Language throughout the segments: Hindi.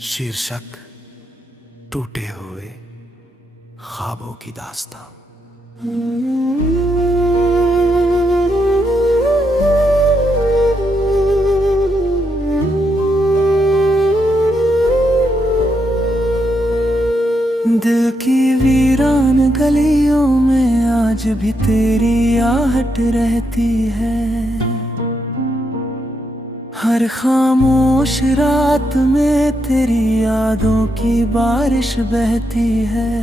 शीर्षक टूटे हुए ख्वाबों की दास्तां। दिल की वीरान गलियों में आज भी तेरी आहट रहती है। हर खामोश रात में तेरी यादों की बारिश बहती है।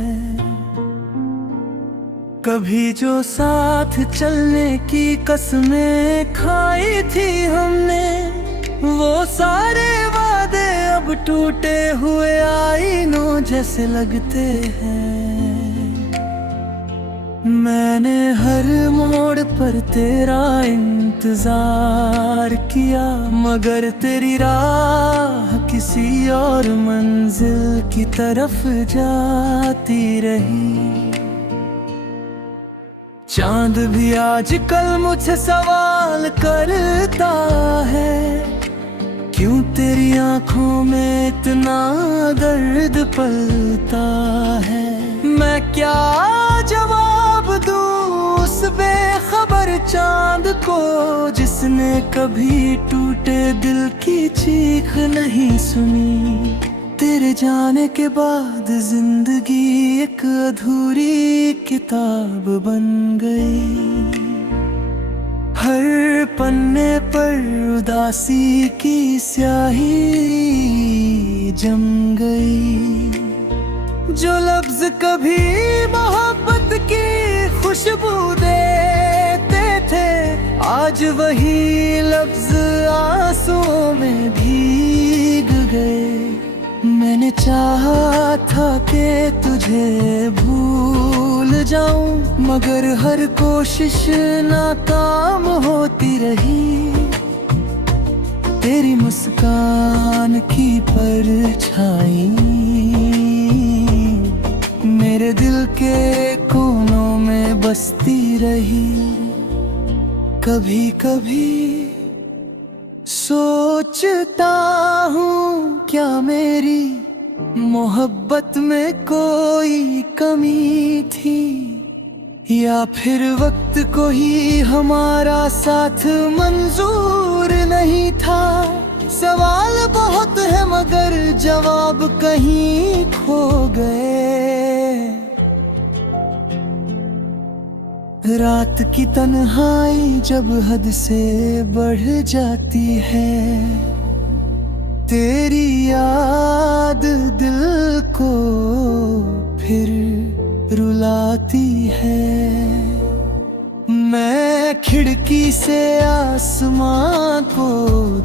कभी जो साथ चलने की कसमें खाई थी हमने, वो सारे वादे अब टूटे हुए आईनों जैसे लगते हैं। मैंने हर मोड़ पर तेरा इंतजार किया, मगर तेरी राह किसी और मंजिल की तरफ जाती रही। चांद भी आजकल मुझसे सवाल करता है, क्यों तेरी आंखों में इतना दर्द पलता है। मैं क्या जवाब दूं उस बेखबर चांद को, जिसने कभी टूटे दिल की चीख नहीं सुनी। तेरे जाने के बाद जिंदगी एक अधूरी किताब बन गई। हर पन्ने पर उदासी की स्याही जम गई। जो लफ्ज कभी मोहब्बत की खुशबू देते थे, आज वही लफ्ज आंसुओं में भीग गए। मैंने चाहा था कि तुझे भूल जाऊं, मगर हर कोशिश नाकाम होती रही। तेरी मुस्कान की परछाई मेरे दिल के कोनों में बसती रही। कभी कभी सोचता हूँ, क्या मेरी मोहब्बत में कोई कमी थी, या फिर वक्त को ही हमारा साथ मंजूर नहीं था। सवाल बहुत है मगर जवाब कहीं खो गए। रात की तन्हाई जब हद से बढ़ जाती है, तेरी याद दिल को फिर रुलाती है। मैं खिड़की से आसमां को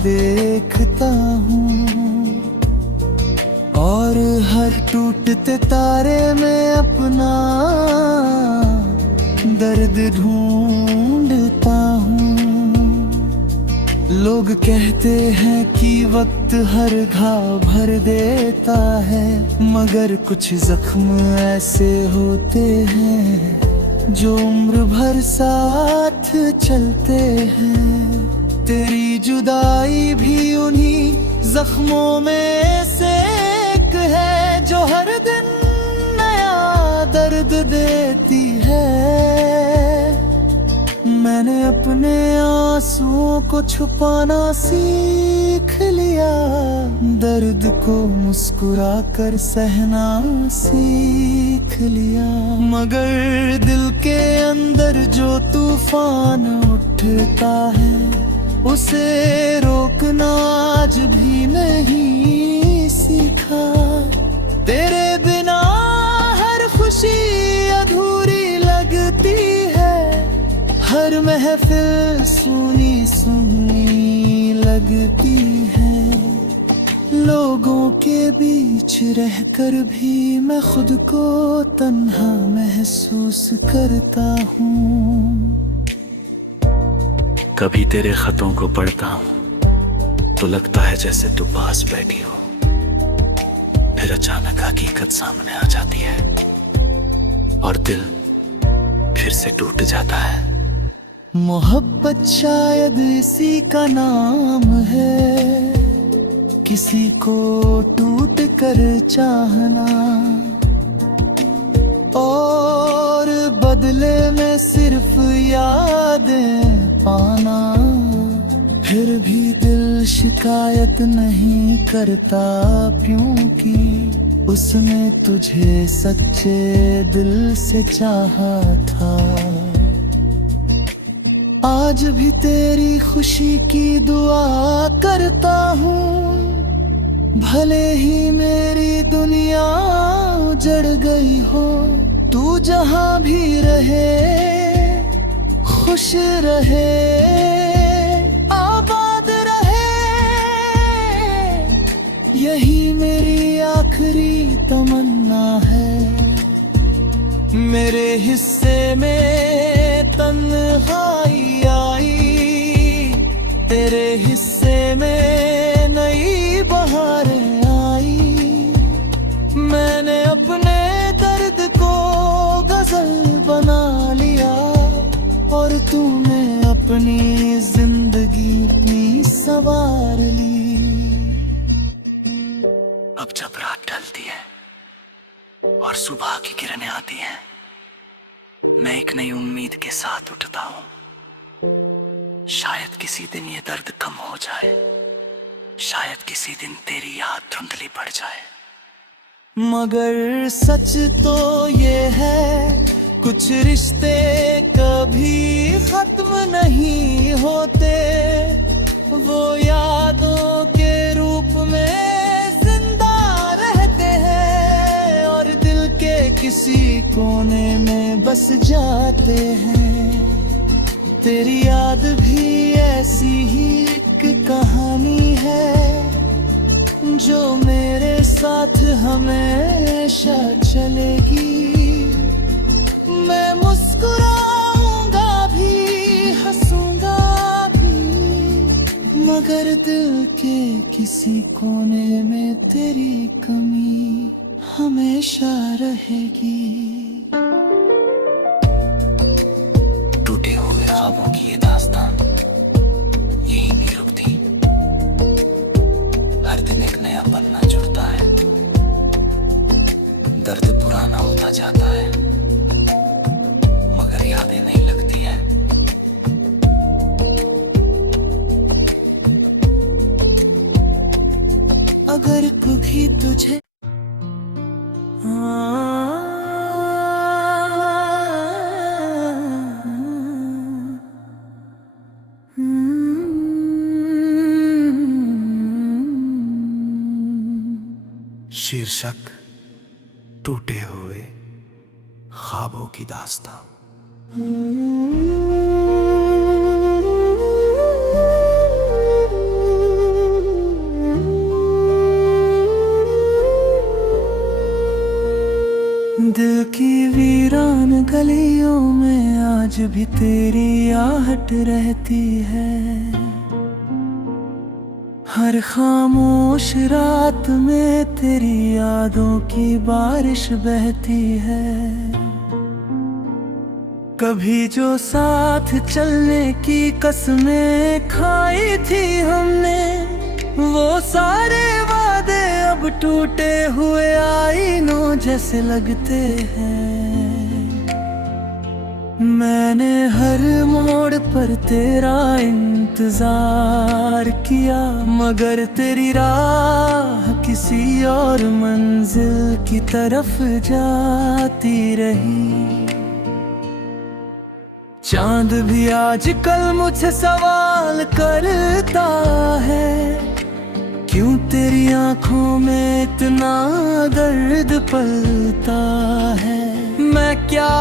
देखता हूँ, और हर टूटते तारे में अपना दर्द ढूंढता हूँ। लोग कहते हैं कि वक्त हर घाव भर देता है, मगर कुछ जख्म ऐसे होते हैं जो उम्र भर साथ चलते हैं। तेरी जुदाई भी उन्हीं जख्मों में से एक है, जो हर दिन नया दर्द देती है। मैंने अपने आंसुओं को छुपाना सीख लिया, दर्द को मुस्कुरा कर सहना सीख लिया। मगर दिल के अंदर जो तूफान उठता है, उसे रोकना आज भी नहीं सीखा। तेरे बिना हर खुशी अधूरी लगती है, हर महफिल सुनी सुनी लगती है। लोगों के बीच रहकर भी मैं खुद को तन्हा महसूस करता हूँ। कभी तेरे खतों को पढ़ता हूँ तो लगता है जैसे तू पास बैठी हो। फिर अचानक हकीकत सामने आ जाती है और दिल फिर से टूट जाता है। मोहब्बत शायद इसी का नाम है, किसी को टूट कर चाहना और बदले में सिर्फ यादें पाना। फिर भी दिल शिकायत नहीं करता, क्योंकि उसने तुझे सच्चे दिल से चाहा था। आज भी तेरी खुशी की दुआ करता हूँ, भले ही मेरी दुनिया उजड़ गई हो। तू जहाँ भी रहे खुश रहे, आबाद रहे, यही मेरी आखिरी तमन्ना है। मेरे हिस्से में तन्हाई आई, तेरे हिस्से में नई बहारें आई। मैंने अपने दर्द को गजल बना लिया और तूने अपनी जिंदगी अपनी संवार ली। अब जब रात ढलती है और सुबह की किरणें आती हैं, मैं एक नई उम्मीद के साथ उठता हूँ। शायद किसी दिन ये दर्द कम हो जाए, शायद किसी दिन तेरी याद धुंधली पड़ जाए। मगर सच तो ये है, कुछ रिश्ते कभी खत्म नहीं होते, वो यादों के रूप में जिंदा रहते हैं और दिल के किसी कोने में बस जाते हैं। तेरी याद भी ऐसी ही एक कहानी है, जो मेरे साथ हमेशा चलेगी। मैं मुस्कुराऊंगा भी, हंसूंगा भी, मगर दिल के किसी कोने में तेरी कमी हमेशा रहेगी। टूटे हुए ख्वाबों की ये दास्तान यही नहीं रुकती, हर दिन एक नया पन्ना जुड़ता है, दर्द पुराना होता जाता है, मगर यादें नहीं लगती है। अगर कभी तुझे शीर्षक टूटे हुए ख्वाबों की दास्तां। दिल की वीरान गलियों में आज भी तेरी आहट रहती है, हर खामोश रात में तेरी यादों की बारिश बहती है। कभी जो साथ चलने की कसमें खाई थी हमने, वो सारे वादे अब टूटे हुए आईनों जैसे लगते हैं। मैंने हर मोड़ पर तेरा इंतजार किया, मगर तेरी राह किसी और मंजिल की तरफ जाती रही। चांद भी आजकल मुझसे सवाल करता है, क्यों तेरी आंखों में इतना दर्द पलता है। मैं क्या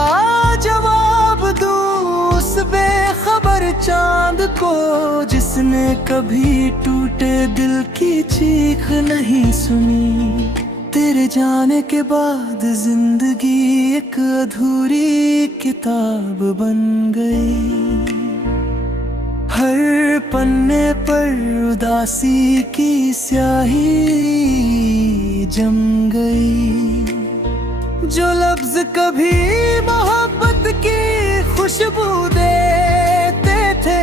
जवाब दूं उस बेखबर चांद को, जिसने कभी टूटे दिल की चीख नहीं सुनी। तेरे जाने के बाद जिंदगी एक अधूरी किताब बन गई, हर पन्ने पर उदासी की स्याही जम गई। जो लफ्ज कभी मोहब्बत की खुशबू देते थे,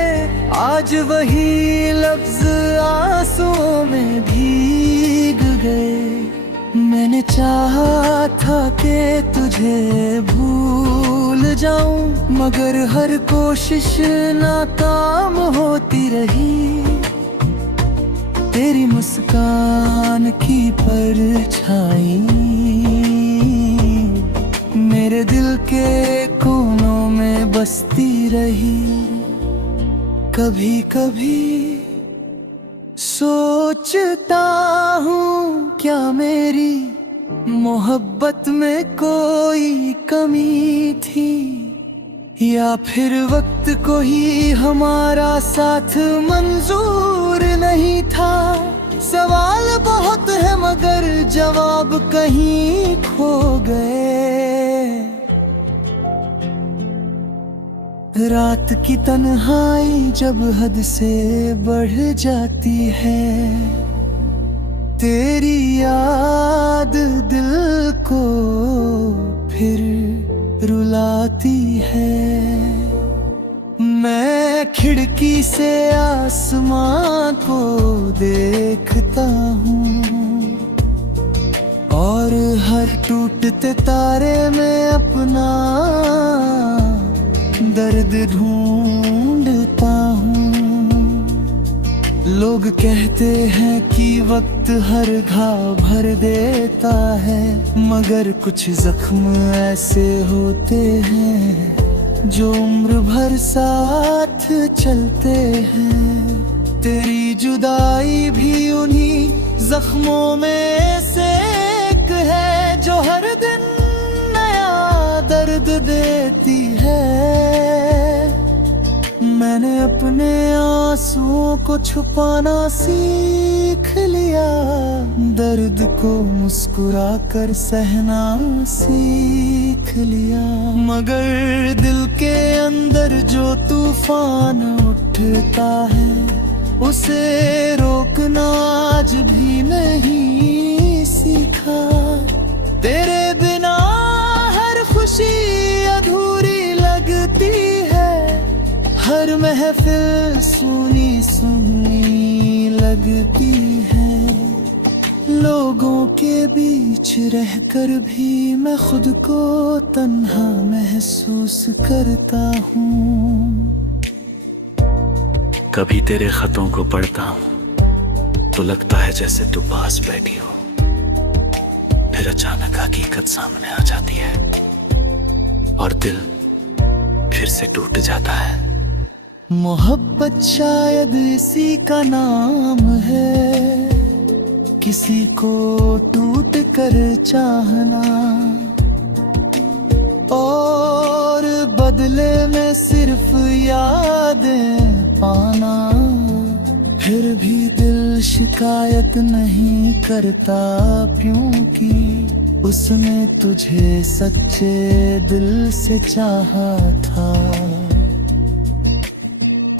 आज वही लफ्ज आंसुओं में भीग गए। मैंने चाहा था कि तुझे भूल जाऊं, मगर हर कोशिश नाकाम होती रही। तेरी मुस्कान की परछाई मेरे दिल के कोनों में बसती रही। कभी कभी सोचता हूँ, क्या मेरी मोहब्बत में कोई कमी थी, या फिर वक्त को ही हमारा साथ मंजूर नहीं था। सवाल बहुत है मगर जवाब कहीं खो गए। रात की तन्हाई जब हद से बढ़ जाती है, तेरी याद दिल को फिर रुलाती है। मैं खिड़की से आसमां को देखता हूँ और हर टूटते तारे में अपना दर्द ढूंढता हूँ। लोग कहते हैं कि वक्त हर घाव भर देता है, मगर कुछ जख्म ऐसे होते हैं जो उम्र भर साथ चलते हैं। तेरी जुदाई भी उन्हीं जख्मों में से एक है, जो हर दिन नया दर्द देती है। मैंने अपने आंसुओं को छुपाना सीख लिया, दर्द को मुस्कुरा कर सहना सीख लिया। मगर दिल के अंदर जो तूफान उठता है, उसे रोकना आज भी नहीं सीखा। तेरे बिना हर खुशी अधूरी लगती है, हर महफिल सुनी सुनी लगती है। लोगों के बीच रहकर भी मैं खुद को तन्हा महसूस करता हूँ। कभी तेरे खतों को पढ़ता हूँ तो लगता है जैसे तू पास बैठी हो, फिर अचानक हकीकत सामने आ जाती है और दिल फिर से टूट जाता है। मोहब्बत शायद इसी का नाम है, किसी को टूट कर चाहना और बदले में सिर्फ यादें पाना। फिर भी दिल शिकायत नहीं करता, क्योंकि उसने तुझे सच्चे दिल से चाहा था।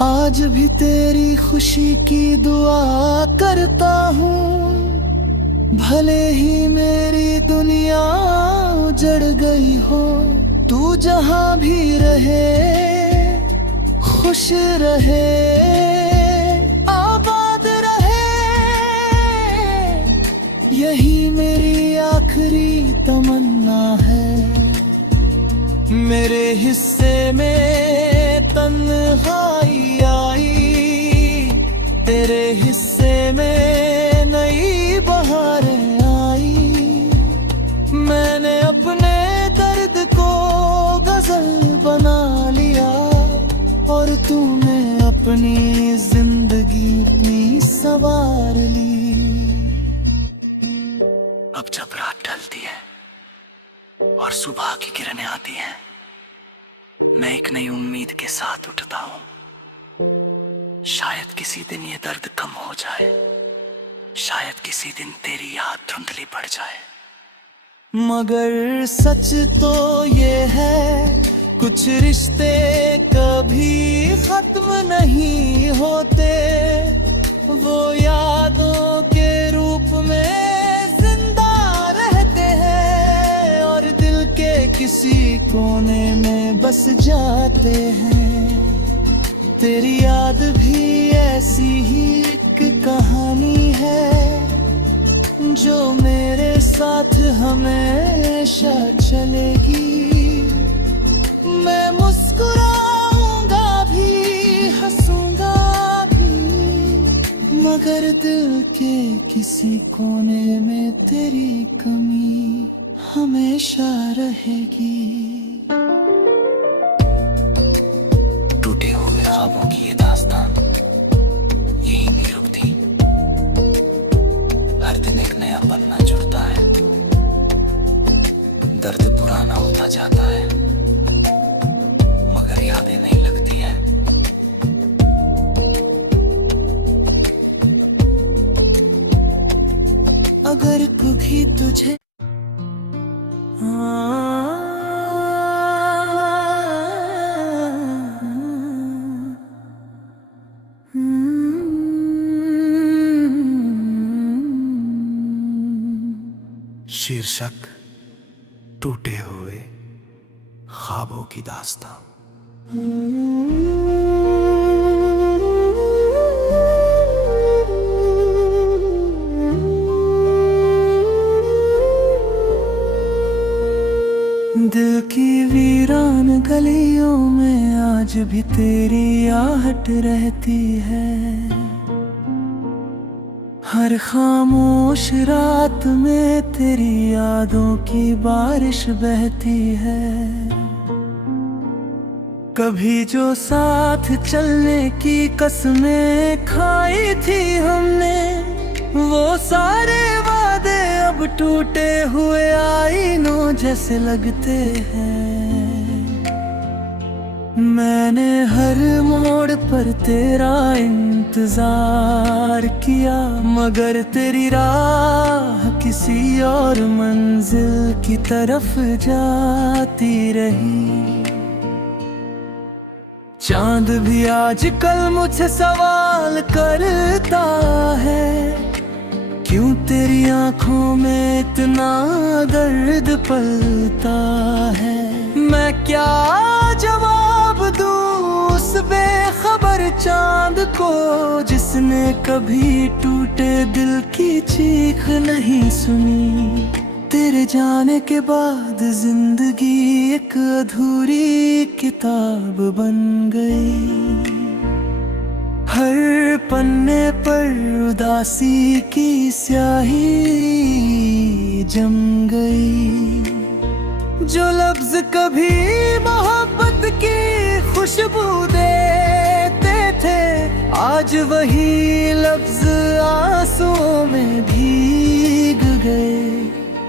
आज भी तेरी खुशी की दुआ करता हूँ, भले ही मेरी दुनिया उजड़ गई हो। तू जहाँ भी रहे खुश रहे, आबाद रहे, यही मेरी आखिरी तमन्ना है। मेरे हिस्से में तन्हाई आई, तेरे हिस्से में नई बहारें आई। मैंने अपने दर्द को गजल बना लिया और तूने अपनी जिंदगी अपनी संवार ली। अब जब रात ढलती है और सुबह की किरणें आती हैं, मैं एक नई उम्मीद के साथ उठता हूँ। शायद किसी दिन ये दर्द कम हो जाए, शायद किसी दिन तेरी याद धुंधली पड़ जाए। मगर सच तो ये है, कुछ रिश्ते कभी खत्म नहीं होते, वो यादों के रूप में जिंदा किसी कोने में बस जाते हैं। तेरी याद भी ऐसी ही एक कहानी है जो मेरे साथ हमेशा चलेगी। मैं मुस्कुराऊंगा भी, हंसूंगा भी, मगर दिल के किसी कोने में तेरी कमी हमेशा रहेगी। टूटे हुए ख्वाबों की ये दास्तान यहीं नहीं रुकती। हर दिन एक नया पन्ना जुड़ता है, दर्द पुराना होता जाता है, मगर यादें नहीं लगती है। अगर कभी तुझे शीर्षक टूटे हुए ख्वाबों की दास्तां। दिल की वीरान गलियों में आज भी तेरी आहट रहती है। हर खामोश रात में तेरी यादों की बारिश बहती है। कभी जो साथ चलने की कसमें खाई थी हमने, वो सारे वादे अब टूटे हुए आईनों जैसे लगते हैं। मैंने हर मोड़ पर तेरा इंतजार किया, मगर तेरी राह किसी और मंजिल की तरफ जाती रही। चांद भी आजकल मुझसे सवाल करता है, क्यों तेरी आंखों में इतना दर्द पलता है। मैं क्या जवाब दूं उस बेखबर चांद को, जिसने कभी टूटे दिल की चीख नहीं सुनी। तेरे जाने के बाद जिंदगी एक अधूरी किताब बन गई। हर पन्ने पर उदासी की स्याही जम गई। जो लफ्ज कभी मोहब्बत की खुशबू देते थे, आज वही लफ्ज आंसुओं में भीग गए।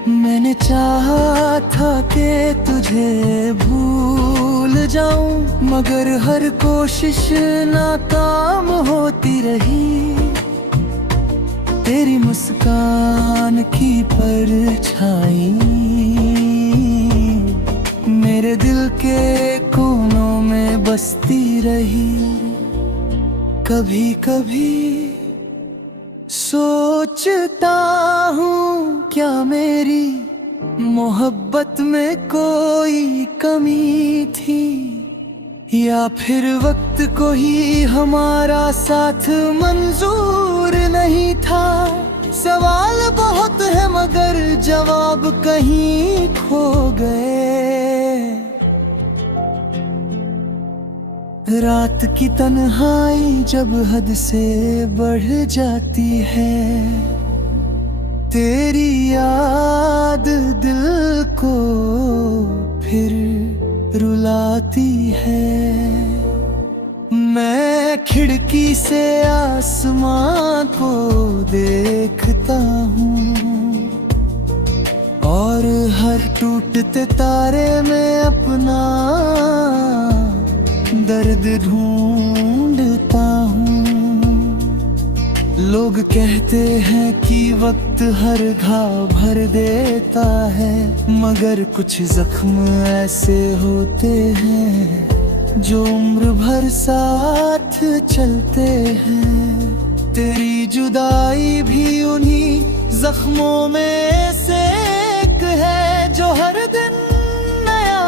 मैंने चाहा था कि तुझे भूल जाऊं, मगर हर कोशिश नाकाम होती रही। तेरी मुस्कान की परछाई मेरे दिल के कोनों में बसती रही। कभी कभी सोचता हूँ क्या मेरी मोहब्बत में कोई कमी थी, या फिर वक्त को ही हमारा साथ मंजूर नहीं था। सवाल बहुत है मगर जवाब कहीं खो गए। रात की तन्हाई जब हद से बढ़ जाती है, तेरी याद दिल को फिर रुलाती है। मैं खिड़की से आसमां को देखता हूँ और हर टूटते तारे में अपना दर्द ढूंढता हूँ। लोग कहते हैं कि वक्त हर घाव भर देता है, मगर कुछ जख्म ऐसे होते हैं जो उम्र भर साथ चलते हैं। तेरी जुदाई भी उन्हीं जख्मों में से एक है जो हर दिन नया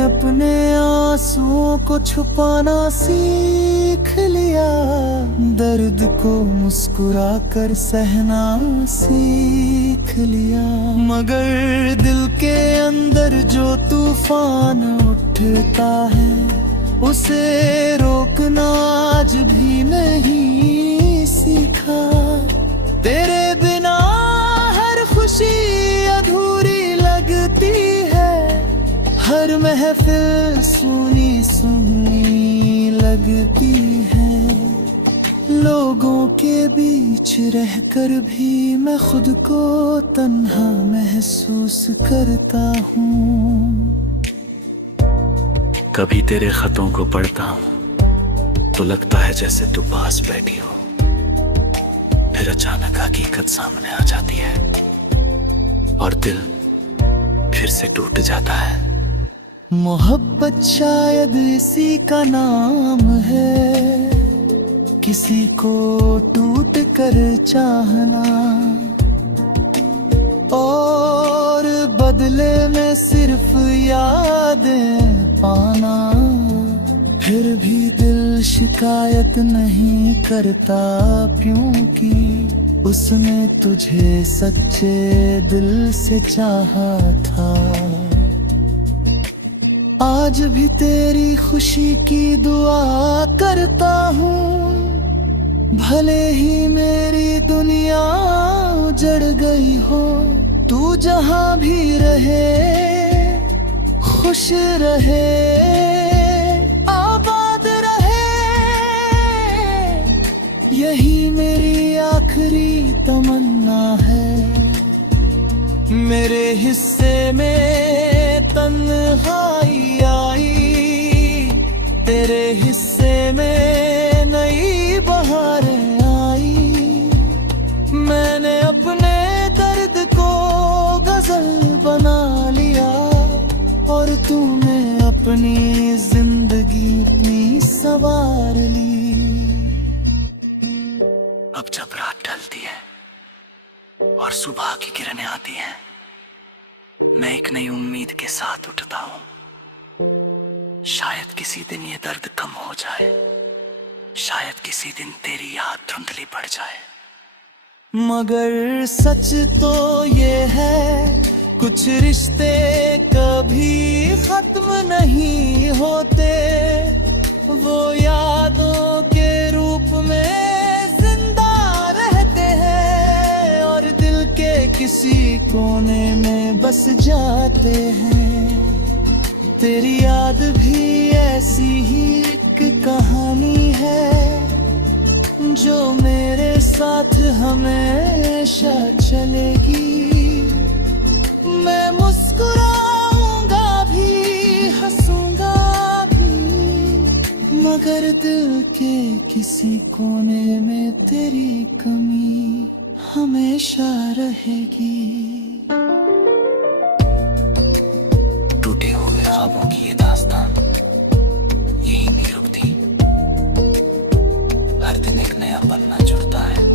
अपने आंसुओं को छुपाना सीख लिया, दर्द को मुस्कुरा कर सहना सीख लिया। मगर दिल के अंदर जो तूफान उठता है, उसे रोकना आज भी नहीं सीखा। तेरे बिना हर खुशी अधूरी लगती है, हर महफिल सुनी सुनी लगती है। लोगों के बीच रहकर भी मैं खुद को तन्हा महसूस करता हूँ। कभी तेरे खतों को पढ़ता हूँ तो लगता है जैसे तू पास बैठी हो, फिर अचानक हकीकत सामने आ जाती है और दिल फिर से टूट जाता है। मोहब्बत शायद इसी का नाम है, किसी को टूट कर चाहना और बदले में सिर्फ यादें पाना। फिर भी दिल शिकायत नहीं करता, क्योंकि उसने तुझे सच्चे दिल से चाहा था। आज भी तेरी खुशी की दुआ करता हूँ, भले ही मेरी दुनिया उजड़ गई हो। तू जहाँ भी रहे खुश रहे, आबाद रहे, यही मेरी आखिरी तमन्ना है। मेरे हिस्से में तन्हाई आई, तेरे हिस्से में नई बहारें आई। मैंने अपने दर्द को गजल बना लिया और तूने अपनी जिंदगी अपनी संवार ली। अब जब रात ढलती है और सुबह की किरणें आती हैं, मैं एक नई उम्मीद के साथ उठता हूँ। शायद किसी दिन ये दर्द कम हो जाए, शायद किसी दिन तेरी याद धुंधली पड़ जाए। मगर सच तो ये है, कुछ रिश्ते कभी खत्म नहीं होते। वो यादों के रूप में जिंदा रहते हैं और दिल के किसी कोने में बस जाते हैं। तेरी याद भी ऐसी ही एक कहानी है, जो मेरे साथ हमेशा चलेगी। मैं मुस्कुराऊंगा भी, हंसूंगा भी, मगर दिल के किसी कोने में तेरी कमी हमेशा रहेगी। टूटे हुए ख्वाबों की ये दास्तान यही नहीं रुकती, हर दिन एक नया पन्ना जुड़ता है।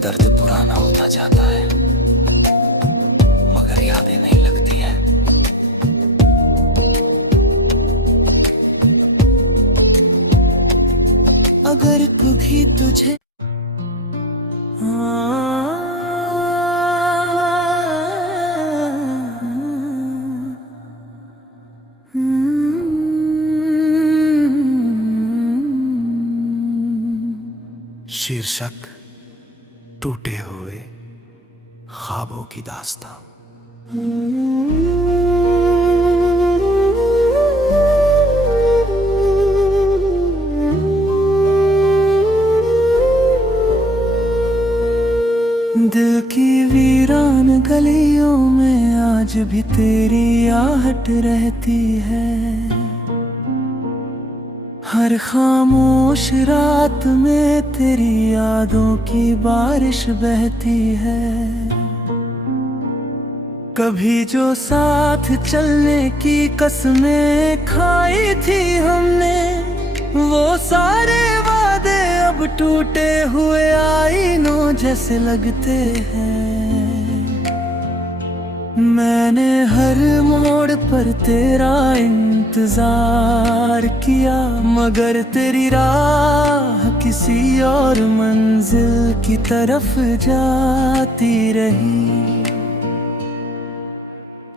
दर्द पुराना होता जाता है, मगर यादें नहीं लगती हैं। अगर कभी तुझे शीर्षक टूटे हुए ख्वाबों की दास्तां। दिल की वीरान गलियों में आज भी तेरी आहट रहती है। हर खामोश रात में तेरी यादों की बारिश बहती है। कभी जो साथ चलने की कसमें खाई थी हमने, वो सारे वादे अब टूटे हुए आईनों जैसे लगते हैं। मैंने हर मोड़ पर तेरा इंतजार किया, मगर तेरी राह किसी और मंजिल की तरफ जाती रही।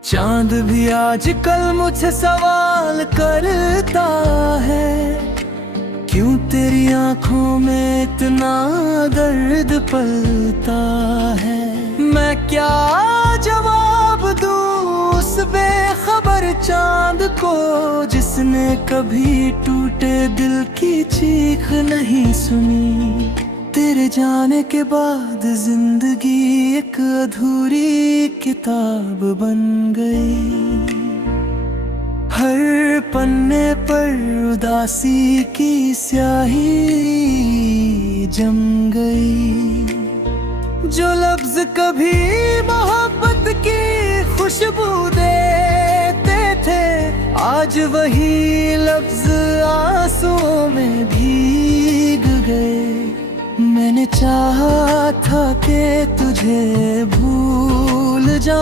चांद भी आजकल मुझसे सवाल करता है, क्यों तेरी आंखों में इतना दर्द पलता है। मैं क्या जवाब दूं उस बेखबर चांद को, जिसने कभी टूटे दिल की चीख नहीं सुनी। तेरे जाने के बाद जिंदगी एक अधूरी किताब बन गई। हर पन्ने पर उदासी की स्याही जम गई। जो लफ्ज कभी मोहब्बत की खुशबू देते थे, आज वही लफ्ज आंसुओं में भीग गए। मैंने चाहा था कि तुझे भूल जाऊं,